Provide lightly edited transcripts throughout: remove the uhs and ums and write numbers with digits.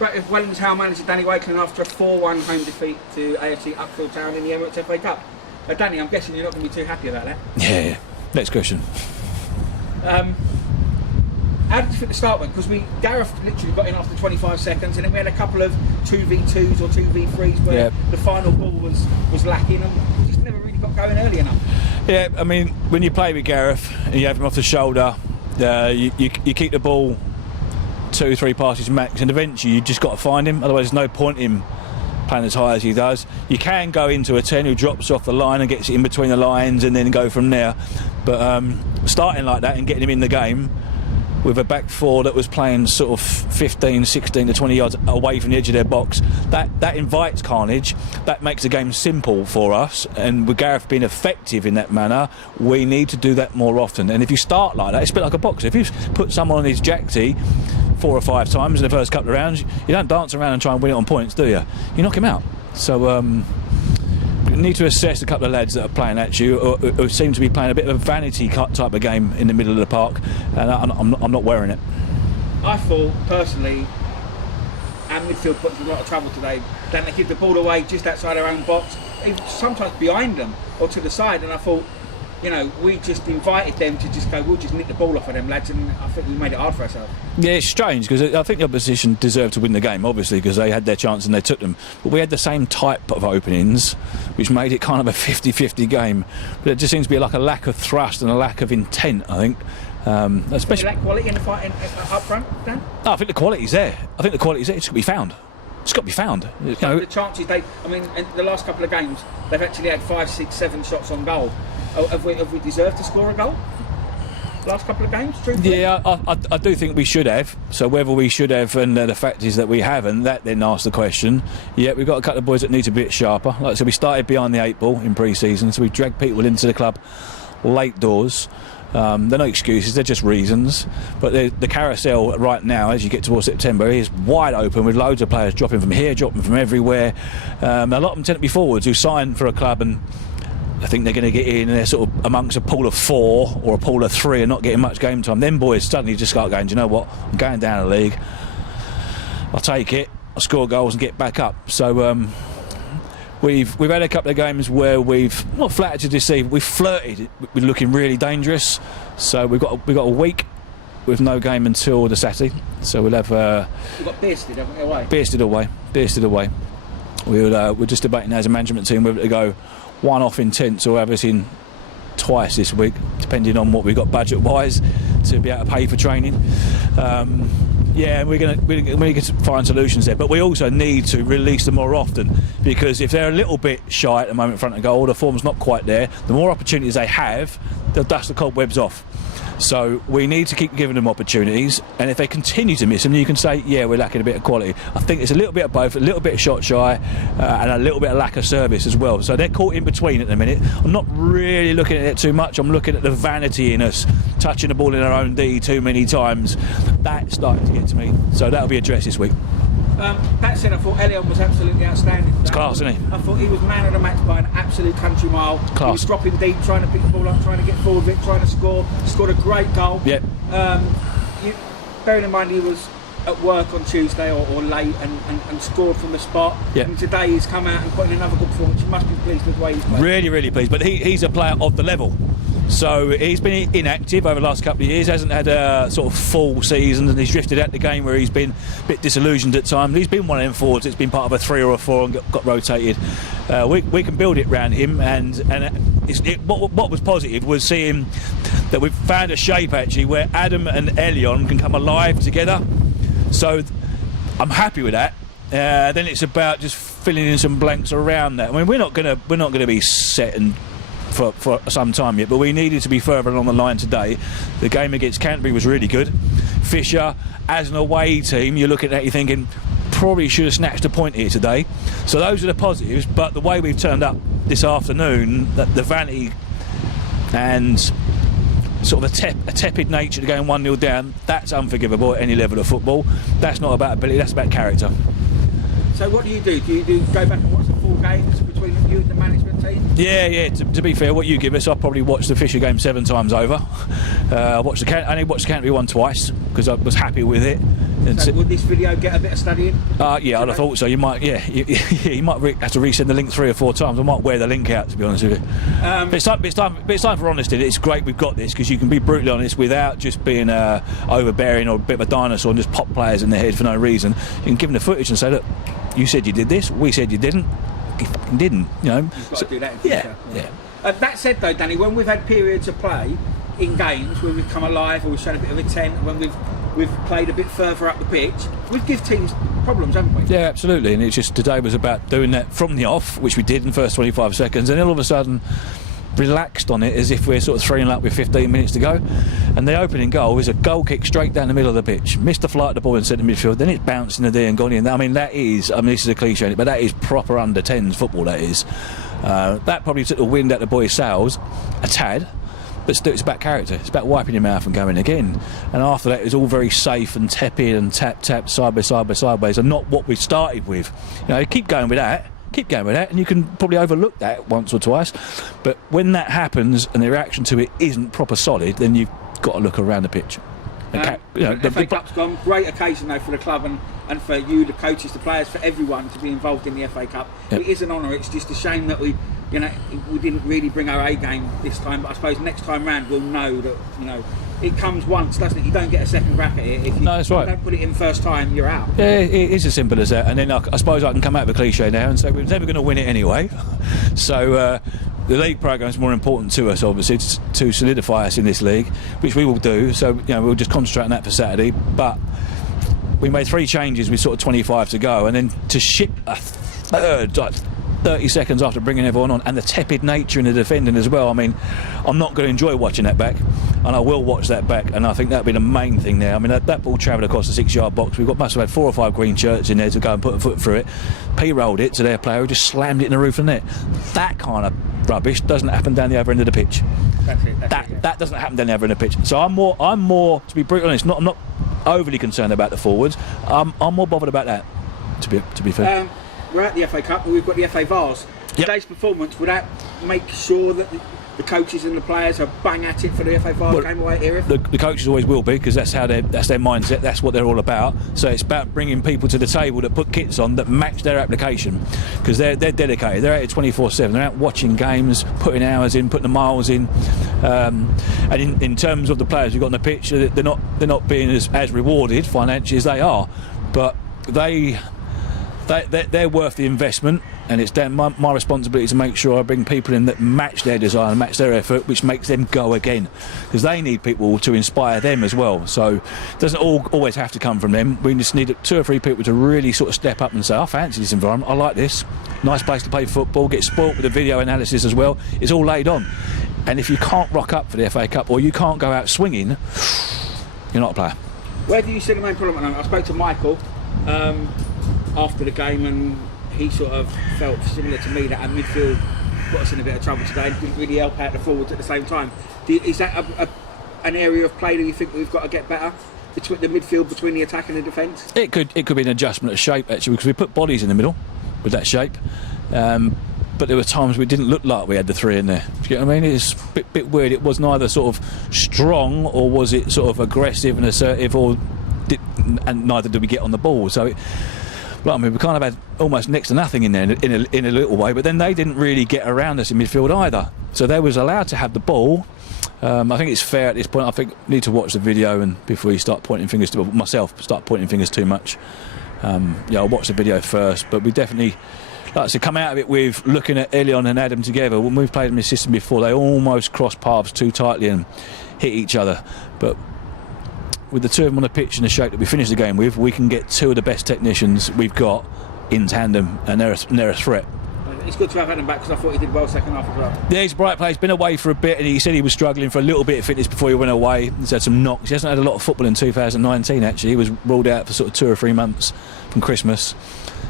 Right, Wellington's Howe manager Danny Wakeling after a 4-1 home defeat to AFC Uckfield Town in the Emirates FA Cup. Danny, I'm guessing you're not going to be too happy about that. Yeah. Next question. How did you think the start went? Because Gareth literally got in after 25 seconds, and then we had a couple of 2v2s or 2v3s where the final ball was lacking, and we just never really got going early enough. Yeah, I mean, when you play with Gareth and you have him off the shoulder, you keep the ball 2-3 passes max, and eventually you just got to find him. Otherwise, there's no point in playing as high as he does. You can go into a 10 who drops off the line and gets it in between the lines and then go from there. But starting like that and getting him in the game with a back four that was playing sort of 15, 16 to 20 yards away from the edge of their box, that invites carnage. That makes the game simple for us, and with Gareth being effective in that manner, we need to do that more often. And if you start like that, it's a bit like a boxer. If you put someone on his jack-tee 4 or 5 times in the first couple of rounds, you don't dance around and try and win it on points, do you? You knock him out. So you need to assess a couple of lads that are playing at you who seem to be playing a bit of a vanity type of game in the middle of the park, and I'm not wearing it. I thought, personally, our midfield put in a lot of trouble today. Then they give the ball away just outside our own box, sometimes behind them or to the side, and I thought, you know, we just invited them to just go, we'll just nick the ball off of them lads, and I think we made it hard for ourselves. Yeah, it's strange because I think the opposition deserved to win the game, obviously, because they had their chance and they took them. But we had the same type of openings, which made it kind of a 50-50 game. But it just seems to be like a lack of thrust and a lack of intent, I think. Especially lack quality in the fight up front, Dan? No, I think the quality's there. It's got to be found. It's got to be found. You know, the chances in the last couple of games, they've actually had 5, 6, 7 shots on goal. Have we deserved to score a goal? Last couple of games, truthfully? Yeah, I do think we should have. So whether we should have, and the fact is that we haven't, that then asks the question. Yeah, we've got a couple of boys that need to be a bit sharper. Like I said, we started behind the 8 ball in pre-season, so we dragged people into the club late doors. They're no excuses, they're just reasons. But the carousel right now, as you get towards September, is wide open with loads of players dropping from here, dropping from everywhere. A lot of them tend to be forwards who sign for a club and I think they're going to get in and they're sort of amongst a pool of 4 or a pool of 3 and not getting much game time. Then boys suddenly just start going, do you know what, I'm going down the league, I'll take it, I'll score goals and get back up. So we've had a couple of games where we've not flattered to deceive, we've flirted with looking really dangerous. So we've got a week with no game until the Saturday. So we'll have we've got Bearsted, haven't we, away? Bearsted away. We're just debating as a management team whether to go one off intense or have us in twice this week, depending on what we've got budget wise to be able to pay for training. Yeah, we're going to find solutions there, but we also need to release them more often, because if they're a little bit shy at the moment in front of goal, the form's not quite there, the more opportunities they have, they'll dust the cobwebs off. So we need to keep giving them opportunities, and if they continue to miss them, you can say, yeah, we're lacking a bit of quality. I think it's a little bit of both, a little bit of shot shy and a little bit of lack of service as well. So they're caught in between at the minute. I'm not really looking at it too much. I'm looking at the vanity in us, touching the ball in our own D too many times. That's starting to get to me. So that'll be addressed this week. That said, I thought Elyon was absolutely outstanding. It's class, isn't he? I thought he was man of the match by an absolute country mile. Class. He was dropping deep, trying to pick the ball up, trying to get forward with it, trying to score. Scored a great goal. Yeah. Bearing in mind he was at work on Tuesday or late and scored from the spot. Yeah. And today he's come out and put in another good performance. You must be pleased with the way he's played. Really, really pleased. But he's a player of the level. So he's been inactive over the last couple of years, hasn't had a sort of full season, and he's drifted out the game where he's been a bit disillusioned at times. He's been one of them forwards that's been part of a 3 or a 4 and got rotated. We can build it around him, and what was positive was seeing that we've found a shape actually where Adam and Elyon can come alive together. So I'm happy with that. Then it's about just filling in some blanks around that. I mean, we're not gonna be set and for some time yet, but we needed to be further along the line today. The game against Canterbury was really good. Fisher, as an away team, you're looking at it, you're thinking probably should have snatched a point here today. So those are the positives, but the way we've turned up this afternoon, the vanity and sort of a tepid nature to going 1-0 down, that's unforgivable at any level of football. That's not about ability, that's about character. So what do you do? Do you go back and watch the full games between you and the management team? Yeah. To be fair, what you give us, I've probably watched the Fisher game 7 times over. I only watched the Canterbury one twice because I was happy with it. So would this video get a bit of studying? Yeah, I'd have thought so. You might, you might have to resend the link 3 or 4 times. I might wear the link out, to be honest with you. But it's time for honesty. It's great we've got this, because you can be brutally honest without just being overbearing or a bit of a dinosaur and just pop players in the head for no reason. You can give them the footage and say, look, you said you did this, we said you didn't. You fucking didn't, you know. You've got to do that in future. Yeah. That said, though, Danny, when we've had periods of play in games where we've come alive or we've shown a bit of intent, when we've played a bit further up the pitch, we've give teams problems, haven't we? Yeah, absolutely. And it's just today was about doing that from the off, which we did in the first 25 seconds, and then all of a sudden relaxed on it as if we're sort of 3-0 up with 15 minutes to go. And the opening goal is a goal kick straight down the middle of the pitch. Missed the flight of the ball in centre midfield, then it's bounced in the D and gone in. I mean, this is a cliche, but that is proper under-10s football, that is. That probably took the wind out of the boys' sails a tad, but still, it's about character. It's about wiping your mouth and going again. And after that, it was all very safe and tepid and tap, side by sideways, and not what we started with. You know, keep going with that, and you can probably overlook that once or twice. But when that happens and the reaction to it isn't proper solid, then you've got to look around the pitch. The FA Cup's gone. Great occasion, though, for the club and for you, the coaches, the players, for everyone to be involved in the FA Cup. Yep. It is an honour. It's just a shame that we didn't really bring our A game this time. But I suppose next time round we'll know that, you know, it comes once, doesn't it? You don't get a second crack at it. If you, that's right. You don't put it in first time, you're out. Yeah, it is as simple as that. And then I suppose I can come out of a cliche now and say we're never going to win it anyway. So the league programme is more important to us, obviously, to solidify us in this league, which we will do. So, you know, we'll just concentrate on that for Saturday. But we made 3 changes with sort of 25 to go, and then to ship a third, like 30 seconds after bringing everyone on, and the tepid nature in the defending as well. I mean, I'm not going to enjoy watching that back, and I will watch that back, and I think that'll be the main thing there. I mean, that ball travelled across the 6-yard box. Must have had 4 or 5 green shirts in there to go and put a foot through it. P-rolled it to their player who just slammed it in the roof of the net. That kind of rubbish doesn't happen down the other end of the pitch. That doesn't happen down the other end of the pitch. So I'm more, to be brutally honest, I'm not overly concerned about the forwards. I'm more bothered about that, to be fair. We're at the FA Cup, and we've got the FA Vars. Today's performance, would that make sure that the coaches and the players are bang at it for the FA Vars game away here? The coaches always will be, because that's their mindset. That's what they're all about. So it's about bringing people to the table that put kits on that match their application, because they're dedicated. They're out 24/7. They're out watching games, putting hours in, putting the miles in. And in terms of the players we've got on the pitch, they're not being as rewarded financially as they are, but they're worth the investment, and it's down my responsibility to make sure I bring people in that match their desire and match their effort, which makes them go again, because they need people to inspire them as well. So it doesn't always have to come from them. We just need 2 or 3 people to really sort of step up and say, I fancy this environment, I like this, nice place to play football, get spoilt with the video analysis as well. It's all laid on, and if you can't rock up for the FA Cup, or you can't go out swinging, you're not a player. Where do you see the main problem? I spoke to Michael after the game, and he sort of felt similar to me that our midfield got us in a bit of trouble today and didn't really help out the forwards at the same time. Is that an area of play that you think we've got to get better between the midfield, between the attack and the defence? It could be an adjustment of shape, actually, because we put bodies in the middle with that shape, but there were times we didn't look like we had the 3 in there. Do you get what I mean? It's a bit weird. It was neither sort of strong, or was it sort of aggressive and assertive, and neither did we get on the ball. So I mean, we kind of had almost next to nothing in there in a little way, but then they didn't really get around us in midfield either. So they was allowed to have the ball. I think it's fair at this point. I think we need to watch the video, and before you start pointing fingers to myself, start pointing fingers too much. I'll watch the video first, but we definitely, like I said, come out of it with looking at Elyon and Adam together. When we've played in this system before, they almost crossed paths too tightly and hit each other. But with the 2 of them on the pitch and the shape that we finished the game with, we can get 2 of the best technicians we've got in tandem, and they're a threat. It's good to have Adam back, because I thought he did well second half as well. Yeah, he's a bright player. He's been away for a bit, and he said he was struggling for a little bit of fitness before he went away. He's had some knocks. He hasn't had a lot of football in 2019, actually. He was ruled out for sort of 2 or 3 months from Christmas.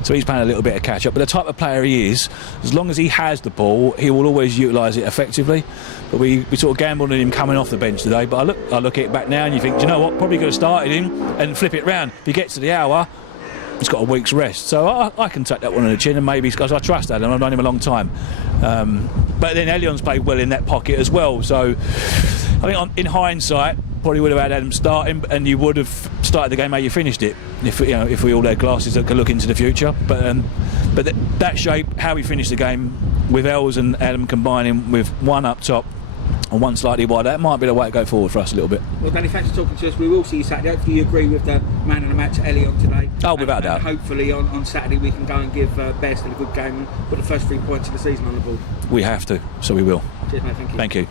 So he's playing a little bit of catch-up. But the type of player he is, as long as he has the ball, he will always utilise it effectively. But we sort of gambled on him coming off the bench today. But I look at it back now and you think, do you know what, probably could have started him and flip it round. If he gets to the hour, he's got a week's rest. So I can take that one on the chin, and maybe because I trust Adam, I've known him a long time. But then Elyon's played well in that pocket as well. So I think in hindsight, probably would have had Adam starting, and you would have started the game how you finished it if we all had glasses that could look into the future. But that shape, how we finished the game with Els and Adam combining with one up top and one slightly wide, that might be the way to go forward for us a little bit. Well, Danny, thanks for talking to us. We will see you Saturday. Hopefully you agree with the man of the match, Elyon, today. Oh, without doubt. Hopefully on Saturday we can go and give Bearston a good game and put the first 3 points of the season on the board. We have to, so we will. Cheers, mate. Thank you. Thank you.